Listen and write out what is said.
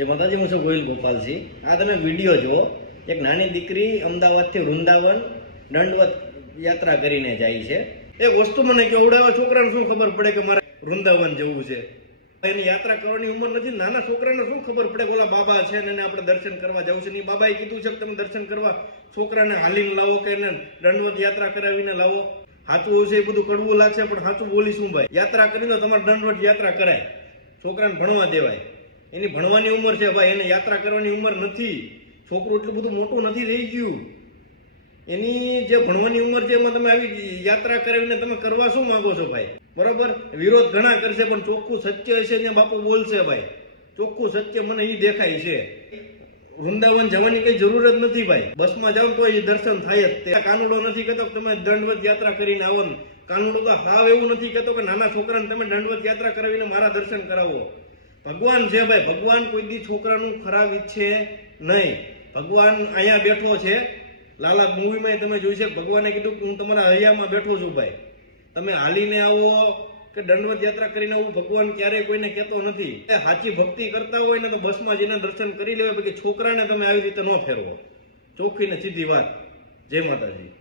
જે માતાજી હું છું ગોહિલ ગોપાલસિંહ. આ તમે વિડીયો જુઓ. એક નાની દીકરી અમદાવાદથી વૃંદાવન દંડવત યાત્રા કરીને જાય છે. એક વસ્તુ મને કેવડાવે, છોકરાને શું ખબર પડે કે મારે વૃંદાવન જવું છે? એની યાત્રા કરવાની ઉંમર નથી. નાના છોકરાને શું ખબર પડે કે ઓલા બાબા છે ને એને આપણે દર્શન કરવા જવું છે? બાબાએ કીધું છે કે તમે દર્શન કરવા છોકરાને હાલીને લાવો કે એને દંડવત યાત્રા કરાવીને લાવો. સાચું હશે એ બધું કડવું લાગશે, પણ સાચું બોલીશું ભાઈ. યાત્રા કરીને તમારે દંડવત યાત્રા કરાય, છોકરાને ભણવા દેવાય. એની ભણવાની ઉંમર છે ભાઈ, એને યાત્રા કરવાની ઉંમર નથી. છોકરું એટલું બધું મોટું નથી રહી ગયું. એની જે ભણવાની ઉંમર છે એમાં તમે આવી યાત્રા કરાવીને તમે કરવા શું માંગો છો ભાઈ? બરાબર, વિરોધ ઘણા કરશે, પણ ચોખ્ખું સત્ય હશે ને બાપુ બોલશે ભાઈ. ચોખ્ખું સત્ય મને એ દેખાય છે. વૃંદાવન જવાની કઈ જરૂર જ નથી ભાઈ. બસમાં જાવ તો એ દર્શન થાય જ. તે કાનુડો નથી કહેતો કે તમે દંડવત યાત્રા કરીને આવો. કાનુડો તો હાવ એવું નથી કહેતો કે નાના છોકરાને તમે દંડવત યાત્રા કરાવીને મારા દર્શન કરાવો. ભગવાન છે ભાઈ, ભગવાન કોઈ દી છોકરાનું ખરાબ ઈચ્છે નહીં. ભગવાન અહીંયા બેઠો છે. લાલા મૂવીમાં તમે જોઈ છે, ભગવાને કીધું કે હું તમારા હૈયામાં બેઠો છું ભાઈ. તમે હાલીને આવો કે દંડવત યાત્રા કરીને આવું, ભગવાન ક્યારેય કોઈને કહેતો નથી. સાચી ભક્તિ કરતા હોય ને તો બસમાં જઈને દર્શન કરી લેવા, બાકી છોકરાને તમે આવી રીતે ન ફેરવો. ચોખ્ખી ને સીધી વાત. જય માતાજી.